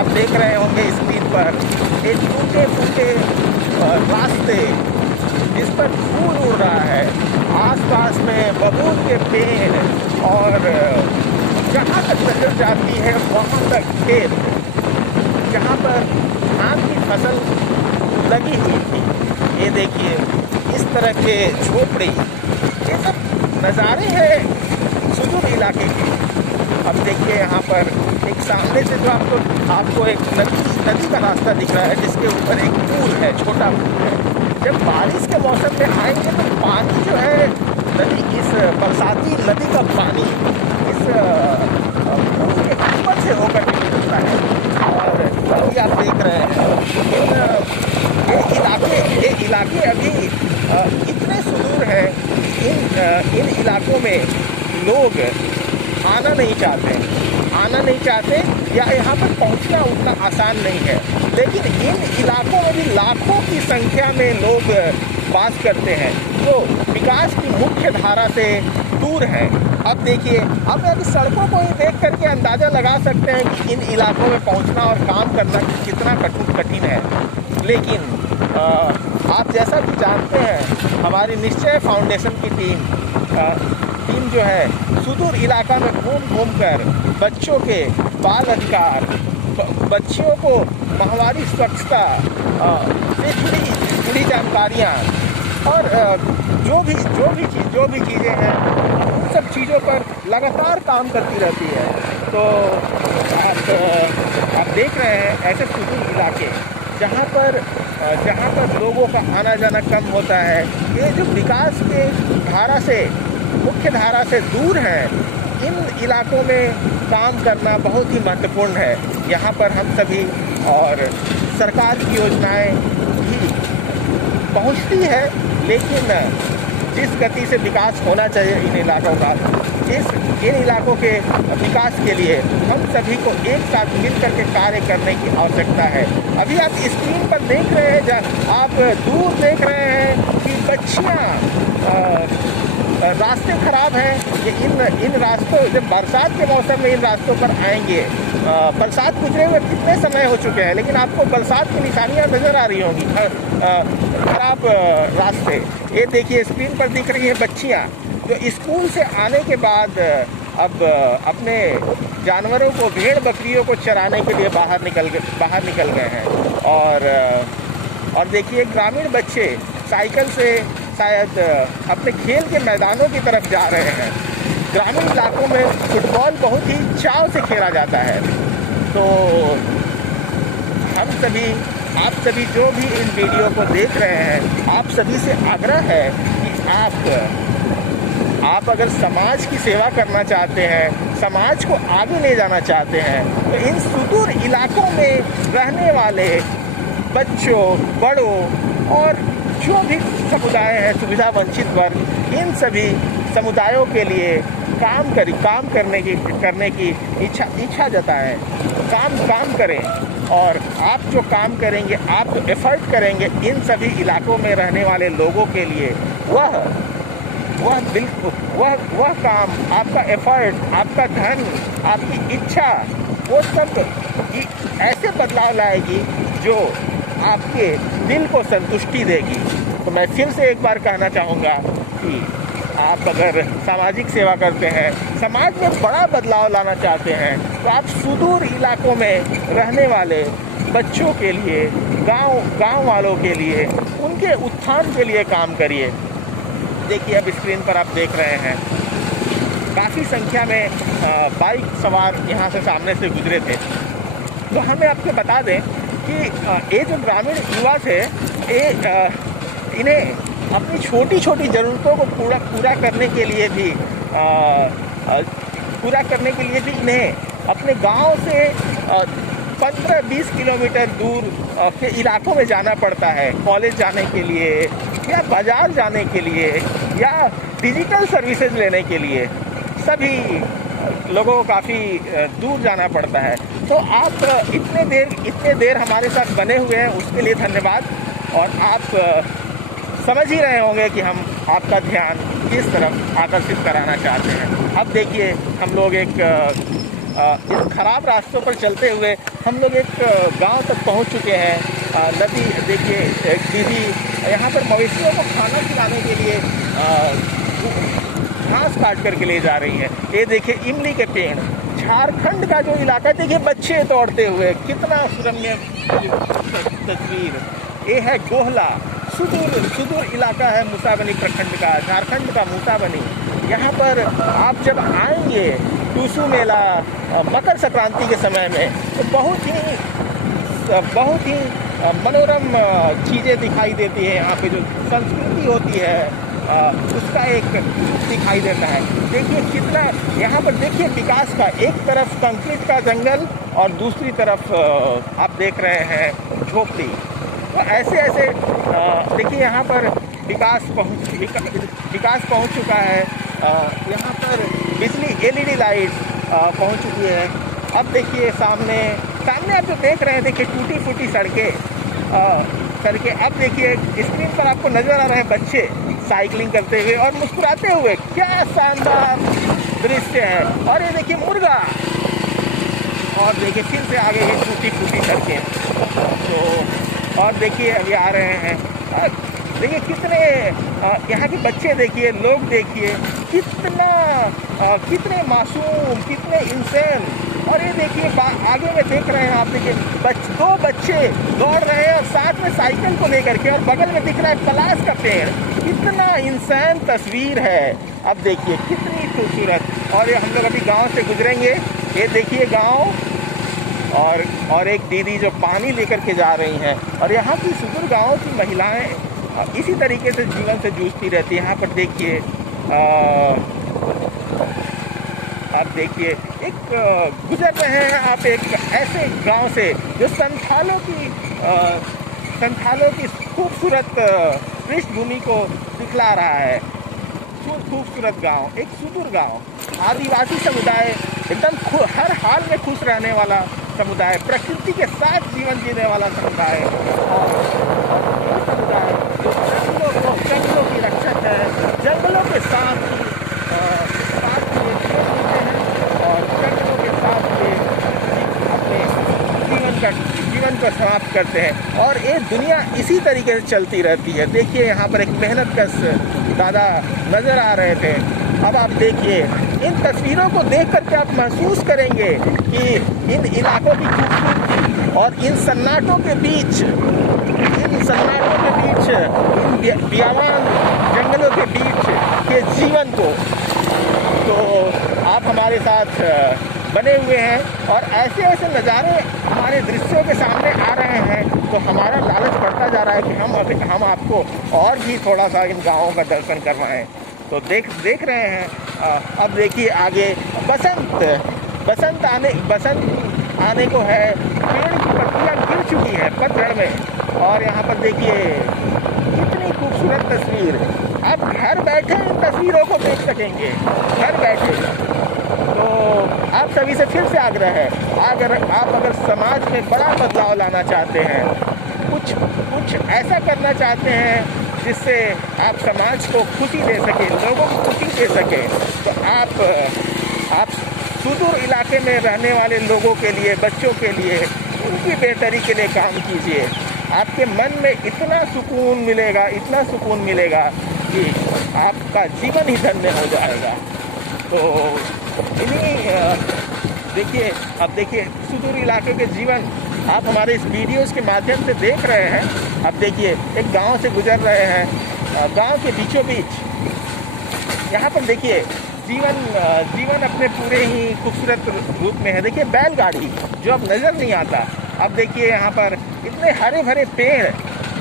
आप देख रहे होंगे स्क्रीन पर एक टूटे फूटे रास्ते जिस पर धूल उड़ रहा है, आसपास में बबूल के पेड़ और जहाँ तक नजर जाती है वहाँ तक खेत, जहाँ पर धान की फसल लगी हुई थी। ये देखिए इस तरह के झोपड़ी, ये सब नज़ारे हैं सुदूर इलाके के। अब देखिए यहाँ पर एक सामने से जो आपको एक नदी का रास्ता दिख रहा है जिसके ऊपर एक पुल है, छोटा पुल है। जब बारिश के मौसम में आएंगे तो पानी जो है नदी, इस बरसाती नदी का पानी इस पुल के ऊपर से होकर के निकलता है। और अभी आप देख रहे हैं ये इलाके अभी इतने सुदूर हैं, इन इलाकों में लोग आना नहीं चाहते या यहाँ पर पहुँचना उतना आसान नहीं है। लेकिन इन इलाकों में भी लाखों की संख्या में लोग वास करते हैं जो विकास की मुख्य धारा से दूर हैं। अब देखिए, अब अभी सड़कों को ही देख करके अंदाज़ा लगा सकते हैं कि इन इलाकों में पहुँचना और काम करना कितना कठिन है। लेकिन आप जैसा कि जानते हैं, हमारी निश्चय फाउंडेशन की टीम जो है सुदूर इलाका में घूम कर बच्चों के बाल अधिकार, बच्चियों को माहवारी स्वच्छता से जुड़ी जानकारियाँ और जो भी चीज़ें हैं उन सब चीज़ों पर लगातार काम करती रहती है। तो आप देख रहे हैं ऐसे सुदूर इलाके जहाँ पर लोगों का आना जाना कम होता है, ये जो विकास के मुख्य धारा से दूर हैं, इन इलाकों में काम करना बहुत ही महत्वपूर्ण है। यहाँ पर हम सभी और सरकार की योजनाएं भी पहुँचती है, लेकिन जिस गति से विकास होना चाहिए इन इलाकों का, इन इलाकों के विकास के लिए हम सभी को एक साथ मिलकर के कार्य करने की आवश्यकता है। अभी आप स्क्रीन पर देख रहे हैं, आप दूर देख रहे हैं कि बच्चियाँ, रास्ते खराब हैं। ये इन रास्तों, जब बरसात के मौसम में इन रास्तों पर आएंगे, बरसात गुजरे हुए कितने समय हो चुके हैं, लेकिन आपको बरसात की निशानियां नज़र आ रही होंगी, खराब रास्ते। ये देखिए स्क्रीन पर दिख रही है बच्चियां जो स्कूल से आने के बाद अब अपने जानवरों को, भेड़ बकरियों को चराने के लिए बाहर निकल गए हैं। और देखिए ग्रामीण बच्चे साइकिल से शायद अपने खेल के मैदानों की तरफ जा रहे हैं। ग्रामीण इलाकों में फुटबॉल बहुत ही चाव से खेला जाता है। तो आप सभी जो भी इन वीडियो को देख रहे हैं, आप सभी से आग्रह है कि आप अगर समाज की सेवा करना चाहते हैं, समाज को आगे ले जाना चाहते हैं, तो इन सुदूर इलाकों में रहने वाले बच्चों, बड़ों और जो भी समुदाय हैं, सुविधा वंचित वर्ग, इन सभी समुदायों के लिए काम करने की इच्छा जताएं। काम करें, और आप जो काम करेंगे, आप जो एफर्ट करेंगे इन सभी इलाकों में रहने वाले लोगों के लिए, वह काम, आपका एफर्ट, आपका धन, आपकी इच्छा, वो सब ऐसे बदलाव लाएगी जो आपके दिल को संतुष्टि देगी। तो मैं फिर से एक बार कहना चाहूँगा कि आप अगर सामाजिक सेवा करते हैं, समाज में बड़ा बदलाव लाना चाहते हैं, तो आप सुदूर इलाकों में रहने वाले बच्चों के लिए, गांव वालों के लिए, उनके उत्थान के लिए काम करिए। देखिए अब स्क्रीन पर आप देख रहे हैं काफ़ी संख्या में बाइक सवार यहाँ से सामने से गुजरे थे। तो हमें आपको बता दें कि ये जो ग्रामीण युवा थे, इन्हें अपनी छोटी छोटी ज़रूरतों को पूरा करने के लिए भी इन्हें अपने गांव से 15-20 किलोमीटर दूर के इलाकों में जाना पड़ता है, कॉलेज जाने के लिए या बाज़ार जाने के लिए या डिजिटल सर्विसेज लेने के लिए। सभी लोगों को काफ़ी दूर जाना पड़ता है। तो आप इतने देर हमारे साथ बने हुए हैं, उसके लिए धन्यवाद। और आप समझ ही रहे होंगे कि हम आपका ध्यान किस तरफ आकर्षित कराना चाहते हैं। अब देखिए हम लोग एक इस खराब रास्तों पर चलते हुए हम लोग एक गांव तक पहुंच चुके हैं। नदी देखिए, एक दीदी यहाँ पर मवेशियों को खाना खिलाने के लिए घास काट करके ले जा रही हैं। ये देखिए इमली के पेड़। झारखंड का जो इलाका देखिए, बच्चे दौड़ते हुए, कितना सुरम्य तस्वीर। ये है गोहला, सुदूर इलाका है मुसाबनी प्रखंड का, झारखंड का मुसाबनी। यहाँ पर आप जब आएंगे टूसू मेला मकर संक्रांति के समय में, तो बहुत ही मनोरम चीज़ें दिखाई देती है। यहाँ पे जो संस्कृति होती है उसका एक दिखाई देता है। देखिए कितना यहाँ पर, देखिए विकास का, एक तरफ कंक्रीट का जंगल और दूसरी तरफ आप देख रहे हैं झोपड़ी। तो ऐसे देखिए यहाँ पर विकास पहुँच चुका है। यहाँ पर बिजली LED लाइट पहुँच चुकी है। अब देखिए सामने आप जो देख रहे हैं, देखिए टूटी फूटी सड़कें। अब देखिए स्क्रीन पर आपको नजर आ रहे हैं बच्चे साइकिलिंग करते हुए और मुस्कुराते हुए। क्या शानदार दृश्य है। और ये देखिए मुर्गा, और देखिए फिर से आगे ये टूटी फूटी सड़कें। तो और देखिए अभी आ रहे हैं, देखिए कितने यहाँ के बच्चे, देखिए लोग, देखिए कितने मासूम, कितने इंसान। और ये देखिए आगे में देख रहे हैं आप, देखिए दो बच्चे दौड़ रहे हैं और साथ में साइकिल को लेकर के, और बगल में दिख रहा है पलाश का पेड़। कितना इंसान तस्वीर है। अब देखिए कितनी खूबसूरत। और ये हम लोग अभी गांव से गुजरेंगे। ये देखिए गांव, और एक दीदी जो पानी लेकर के जा रही हैं। और यहाँ की सुदूर गाँव की महिलाएं इसी तरीके से जीवन से जूझती रहती है। यहाँ पर देखिए आप देखिए एक गुजर रहे हैं आप एक ऐसे गांव से जो संथालों की खूबसूरत पृष्ठभूमि को दिखला रहा है। खूबसूरत गांव, एक सुदूर गांव, आदिवासी समुदाय, एकदम हर हाल में खुश रहने वाला समुदाय, प्रकृति के साथ जीवन जीने वाला समुदाय, और ये समुदाय जो जंगलों की रक्षक है, जंगलों के साथ और जंगलों के साथ अपने जीवन को समाप्त करते हैं। और ये दुनिया इसी तरीके से चलती रहती है। देखिए यहाँ पर एक मेहनतकश दादा नजर आ रहे थे। अब आप देखिए इन तस्वीरों को देख करके आप महसूस करेंगे कि इन इलाकों की खूबसूरती, और इन सन्नाटों के बीच, इन बियावान जंगलों के बीच के जीवन को। तो आप हमारे साथ बने हुए हैं, और ऐसे नज़ारे हमारे दृश्यों के सामने आ रहे हैं, तो हमारा लालच बढ़ता जा रहा है कि हम आपको और भी थोड़ा सा इन गाँवों का दर्शन करवाएं। तो देख रहे हैं। अब देखिए आगे बसंत आने को है। पेड़ की पत्तियाँ गिर चुकी हैं पतझड़ में, और यहाँ पर देखिए कितनी खूबसूरत तस्वीर। आप घर बैठे इन तस्वीरों को देख सकेंगे, घर बैठे। तो आप सभी से फिर से आग्रह है, अगर समाज में बड़ा बदलाव लाना चाहते हैं, कुछ ऐसा करना चाहते हैं जिससे आप समाज को खुशी दे सके, लोगों को खुशी दे सके, तो आप सुदूर इलाके में रहने वाले लोगों के लिए, बच्चों के लिए, उनकी बेहतरी के लिए काम कीजिए। आपके मन में इतना सुकून मिलेगा कि आपका जीवन ही धन्य हो जाएगा। तो देखिए, अब देखिए सुदूर इलाके के जीवन आप हमारे इस वीडियोज़ के माध्यम से देख रहे हैं। अब देखिए एक गांव से गुजर रहे हैं, गांव के बीचों बीच यहाँ पर देखिए जीवन अपने पूरे ही खूबसूरत रूप में है। देखिए बैलगाड़ी जो अब नज़र नहीं आता। अब देखिए यहाँ पर इतने हरे भरे पेड़,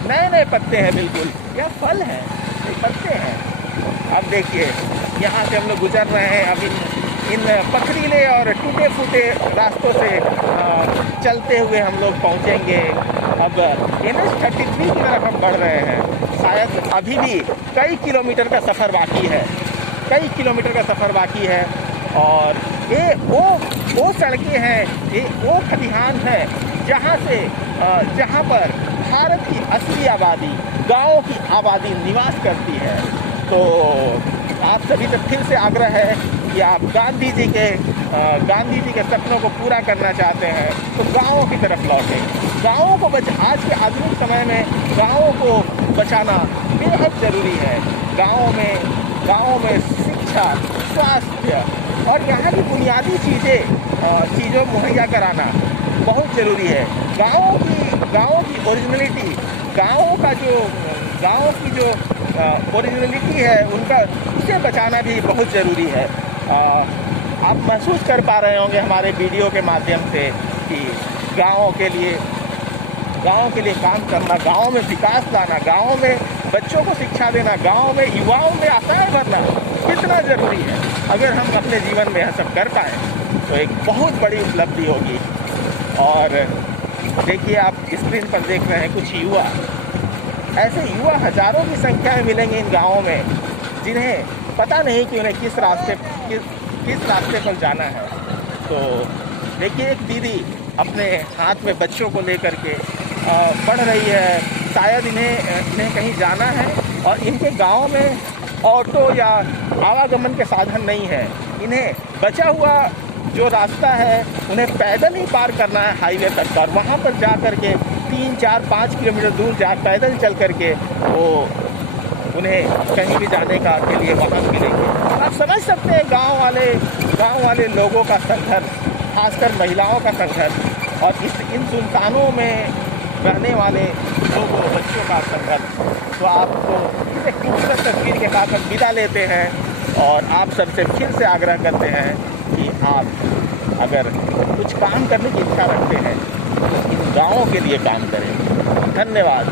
नए पत्ते हैं, बिल्कुल यह फल हैं, ये पत्ते हैं। अब देखिए यहाँ से हम लोग गुजर रहे हैं। अब इन पथरीले और टूटे फूटे रास्तों से चलते हुए हम लोग पहुँचेंगे। अब NH 33 की तरफ हम बढ़ रहे हैं। शायद अभी भी कई किलोमीटर का सफ़र बाकी है, और ये वो सड़कें हैं, ये वो खलिहान है जहाँ पर भारत की असली आबादी, गाँवों की आबादी निवास करती है। तो आप सभी से फिर से आग्रह है कि आप गांधी जी के गांधी जी के सपनों को पूरा करना चाहते हैं तो गाँवों की तरफ लौटें। गाँवों को आज के आधुनिक समय में गाँवों को बचाना बेहद ज़रूरी है। गाँवों में शिक्षा, स्वास्थ्य और यहाँ की बुनियादी चीज़ों मुहैया कराना बहुत ज़रूरी है। गाँवों की ओरिजिनलिटी, गाँव की जो ओरिजिनलिटी है उसे बचाना भी बहुत ज़रूरी है। आप महसूस कर पा रहे होंगे हमारे वीडियो के माध्यम से कि गाँव के लिए काम करना, गाँव में विकास लाना, गाँव में बच्चों को शिक्षा देना, गाँव में युवाओं में आशाएं भरना कितना ज़रूरी है। अगर हम अपने जीवन में यह सब कर पाए तो एक बहुत बड़ी उपलब्धि होगी। और देखिए, आप स्क्रीन पर देख रहे हैं कुछ युवा, ऐसे युवा हज़ारों की संख्या में मिलेंगे इन गाँवों में, जिन्हें पता नहीं कि उन्हें किस रास्ते पर जाना है। तो देखिए, एक दीदी अपने हाथ में बच्चों को लेकर के पढ़ रही है। शायद इन्हें कहीं जाना है और इनके गांव में ऑटो या आवागमन के साधन नहीं है। इन्हें बचा हुआ जो रास्ता है उन्हें पैदल ही पार करना है हाईवे तक पर। वहाँ पर जा कर के 3, 4, 5 किलोमीटर दूर पैदल चल करके उन्हें कहीं भी जाने के लिए वाहन मिलेंगे। आप समझ सकते हैं गांव वाले लोगों का संघर्ष, खासकर महिलाओं का संघर्ष और इन सुल्तानों में रहने वाले लोगों, बच्चों का संघर्ष। तो आपको इस खूबसूरत तस्वीर के साथ हम विदा लेते हैं और आप सबसे फिर से आग्रह करते हैं कि आप अगर कुछ काम करने की इच्छा रखते हैं तो इन गाँवों के लिए काम करें। धन्यवाद।